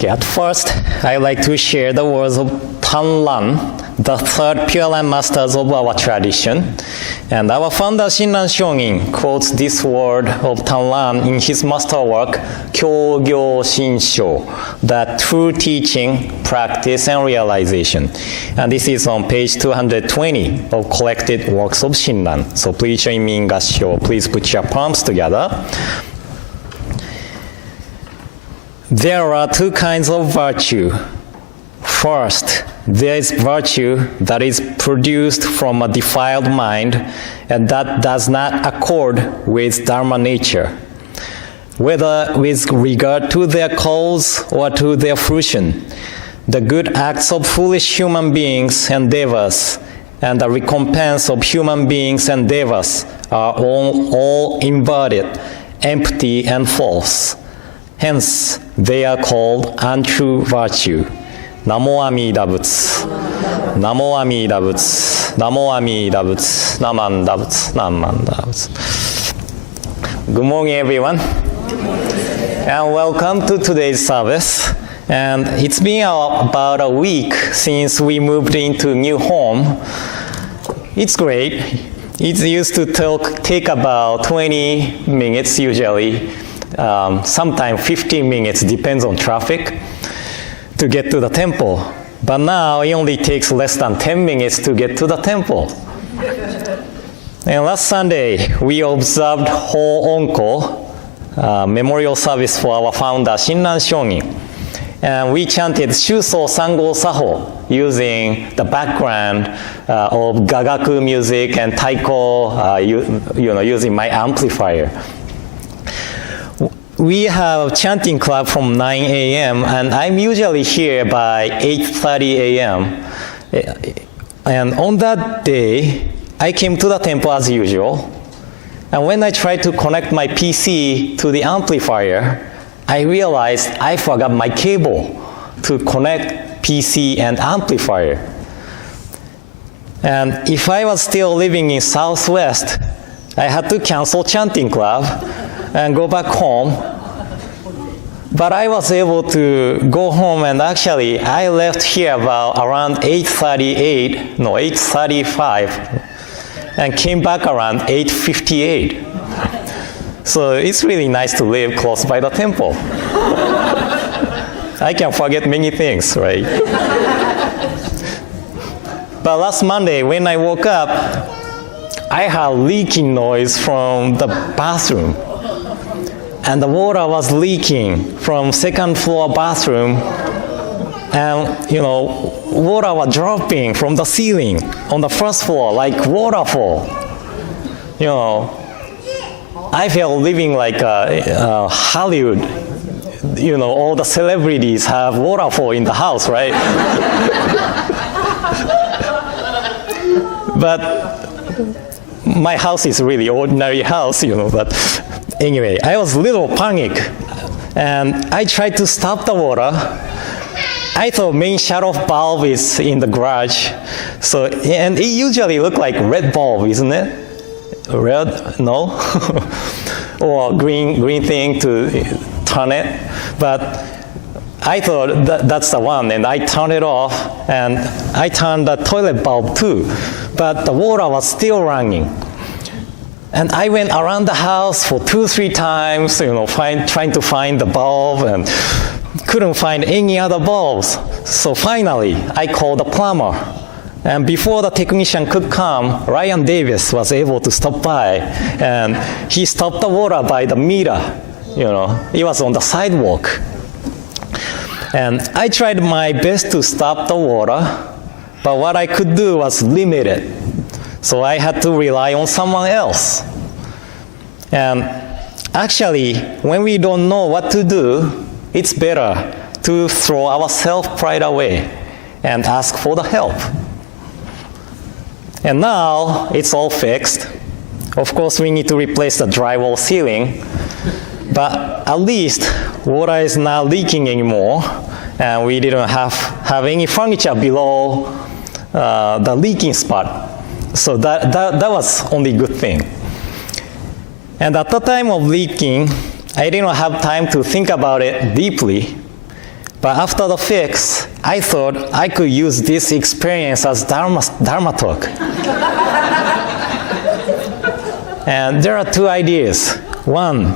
Okay, at first, I'd like to share the words of Tanran, the third Pure Land Masters of our tradition. And our founder, Shinran Shonin, quotes this word of Tanran in his masterwork, Kyogyo Shinshu, that true teaching, practice, and realization. And this is on page 220 of collected works of Shinran. So please join me in Gassho. Please put your palms together. There are two kinds of virtue. First, there is virtue that is produced from a defiled mind and that does not accord with Dharma nature, whether with regard to their cause or to their fruition. The good acts of foolish human beings and devas and the recompense of human beings and devas are all inverted, empty, and false. Hence, they are called untrue virtue. Namo Amida Butsu. Namo Amida Butsu. Namo Amida Butsu. Namanda Butsu. Namanda Butsu. Good morning, everyone. And welcome to today's service. And it's been about a week since we moved into new home. It's great. It used to take about 20 minutes usually. Sometimes 15 minutes, depends on traffic, to get to the temple. But now it only takes less than 10 minutes to get to the temple. And last Sunday, we observed Ho-Onko, memorial service for our founder, Shinran Shonin. And we chanted Shuso Sango Saho using the background of Gagaku music and taiko, using my amplifier. We have chanting club from 9 a.m. and I'm usually here by 8:30 a.m. And on that day, I came to the temple as usual. And when I tried to connect my PC to the amplifier, I realized I forgot my cable to connect PC and amplifier. And if I was still living in Southwest, I had to cancel chanting club and go back home. But I was able to go home, and actually I left here around 8:35 and came back around 8:58. So it's really nice to live close by the temple. I can forget many things, right? But last Monday when I woke up, I heard leaking noise from the bathroom. And the water was leaking from second floor bathroom. And, water was dropping from the ceiling on the first floor like waterfall. I felt living like Hollywood. All the celebrities have waterfall in the house, right? But my house is really ordinary house, but anyway, I was a little panicked, and I tried to stop the water. I thought main shut-off valve is in the garage, and it usually look like red bulb, isn't it? Red? No? Or green thing to turn it. But I thought that's the one, and I turned it off, and I turned the toilet bulb too, but the water was still running. And I went around the house for 2-3 times, trying to find the bulb, and couldn't find any other bulbs. So finally, I called the plumber. And before the technician could come, Ryan Davis was able to stop by, and he stopped the water by the meter. It was on the sidewalk. And I tried my best to stop the water, but what I could do was limited. So I had to rely on someone else. And actually, when we don't know what to do, it's better to throw our self-pride away and ask for the help. And now it's all fixed. Of course, we need to replace the drywall ceiling, but at least water is not leaking anymore, and we didn't have any furniture below the leaking spot. So that was only good thing. And at the time of leaking, I didn't have time to think about it deeply. But after the fix, I thought I could use this experience as Dharma talk. And there are two ideas. One,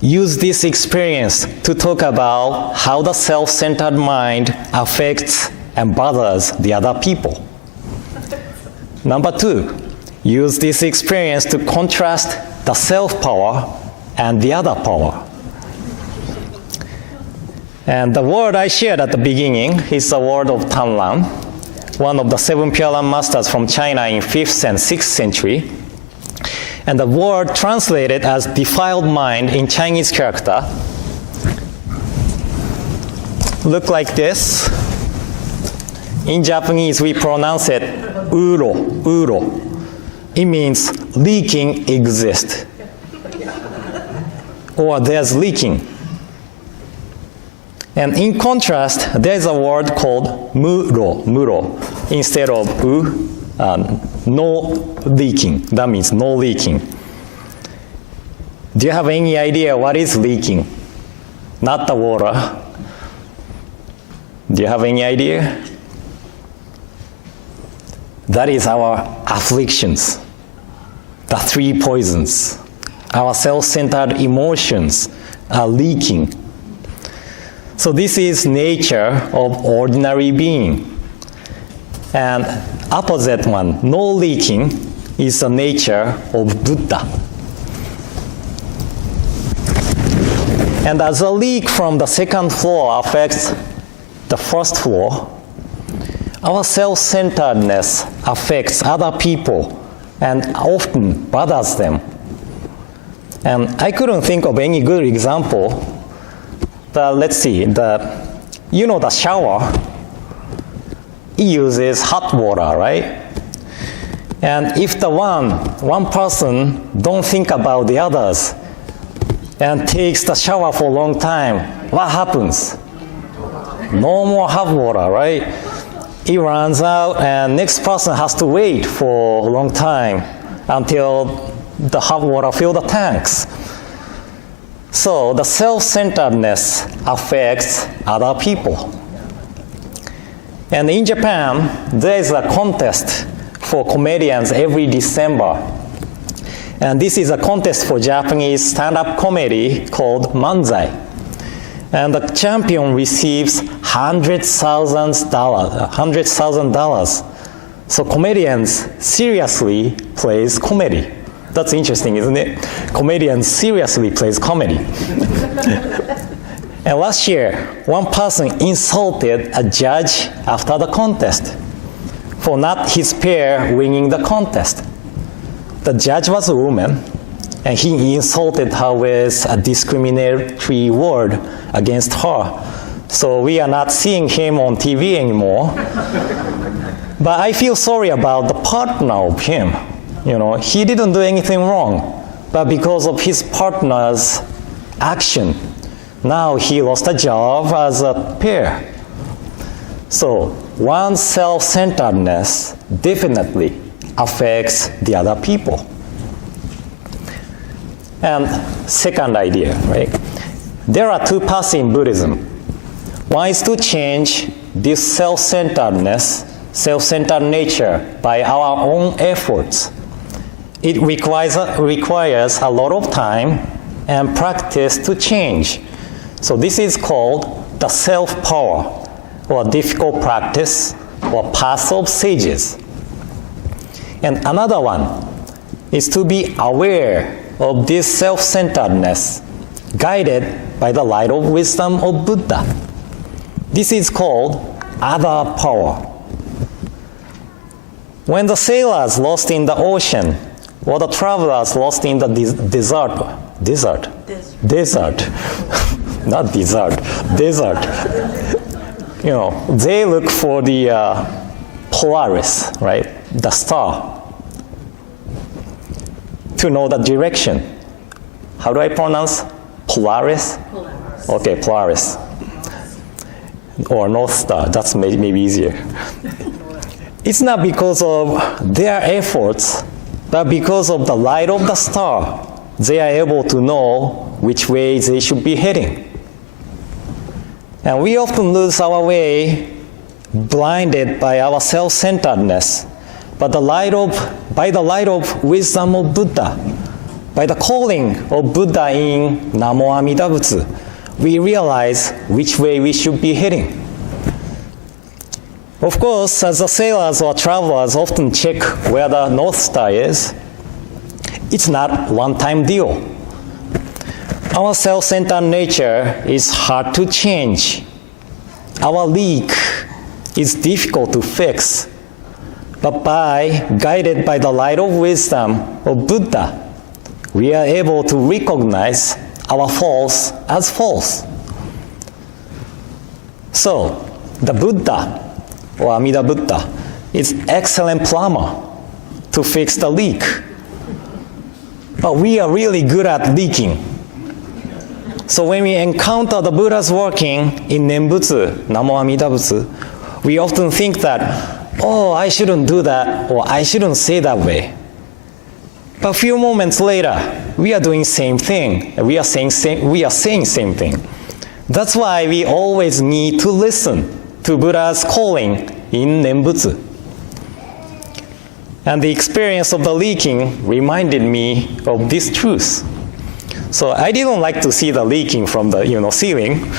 use this experience to talk about how the self-centered mind affects and bothers the other people. Number two, use this experience to contrast the self-power and the other power. And the word I shared at the beginning is the word of Tanlan, one of the 7 Pure Land masters from China in 5th and 6th century. And the word translated as defiled mind in Chinese character look like this. In Japanese, we pronounce it uro. It means leaking exists, or there's leaking. And in contrast, there's a word called muro, instead of no leaking. That means no leaking. Do you have any idea what is leaking? Not the water. Do you have any idea? That is our afflictions, the 3 poisons. Our self-centered emotions are leaking. So this is nature of ordinary being. And opposite one, no leaking, is the nature of Buddha. And as a leak from the 2nd floor affects the 1st floor, our self-centeredness affects other people and often bothers them. And I couldn't think of any good example. Let's see, the shower, it uses hot water, right? And if the one person don't think about the others and takes the shower for a long time, what happens? No more hot water, right? It runs out and next person has to wait for a long time until the hot water fills the tanks. So the self-centeredness affects other people. And in Japan, there is a contest for comedians every December. And this is a contest for Japanese stand-up comedy called Manzai. And the champion receives $100,000. So comedians seriously plays comedy. That's interesting, isn't it? Comedians seriously plays comedy. And last year, one person insulted a judge after the contest for not his pair winning the contest. The judge was a woman, and he insulted her with a discriminatory word against her. So we are not seeing him on TV anymore. But I feel sorry about the partner of him. He didn't do anything wrong, but because of his partner's action, now he lost a job as a pair. So one's self-centeredness definitely affects the other people. And second idea, right? There are 2 paths in Buddhism. One is to change this self-centeredness, self-centered nature by our own efforts. It requires a lot of time and practice to change. So this is called the self-power, or difficult practice, or path of sages. And another one is to be aware of this self-centeredness, guided by the light of wisdom of Buddha. This is called other power. When the sailors lost in the ocean, or the travelers lost in the desert, not desert, desert, they look for the Polaris, right? The star, to know the direction. How do I pronounce Polaris? Polaris. Okay, Polaris. Or North Star, that's maybe easier. It's not because of their efforts, but because of the light of the star, they are able to know which way they should be heading. And we often lose our way, blinded by our self-centeredness. But by the light of wisdom of Buddha, by the calling of Buddha in Namo Amida Butsu, we realize which way we should be heading. Of course, as the sailors or travelers often check where the North Star is, it's not one-time deal. Our self-centered nature is hard to change. Our leak is difficult to fix. But guided by the light of wisdom of Buddha, we are able to recognize our faults as faults. So, the Buddha, or Amida Buddha, is excellent plumber to fix the leak. But we are really good at leaking. So when we encounter the Buddha's working in Nembutsu, Namo Amida Butsu, we often think that, oh, I shouldn't do that, or I shouldn't say that way. But a few moments later, we are doing same thing. We are saying same thing. That's why we always need to listen to Buddha's calling in Nembutsu. And the experience of the leaking reminded me of this truth. So I didn't like to see the leaking from the ceiling,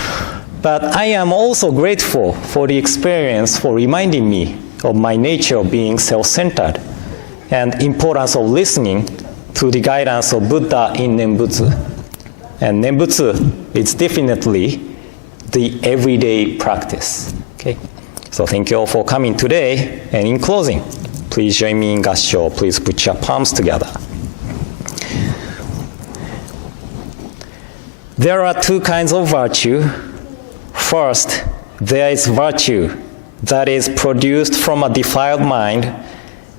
but I am also grateful for the experience for reminding me of my nature of being self-centered and importance of listening to the guidance of Buddha in Nembutsu. And Nembutsu is definitely the everyday practice. Okay? So thank you all for coming today. And in closing, please join me in Gassho. Please put your palms together. There are two kinds of virtue. First, there is virtue that is produced from a defiled mind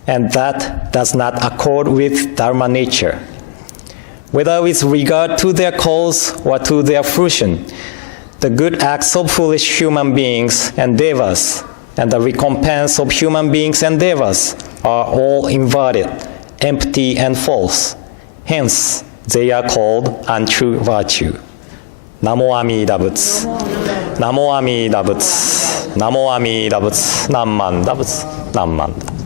and that does not accord with Dharma nature. Whether with regard to their cause or to their fruition, the good acts of foolish human beings and devas and the recompense of human beings and devas are all inverted, empty and false. Hence, they are called untrue virtue. Namo Amida Butsu. Namo Amida Butsu. Namo Amida Butsu. Nammanda Butsu. Nammanda.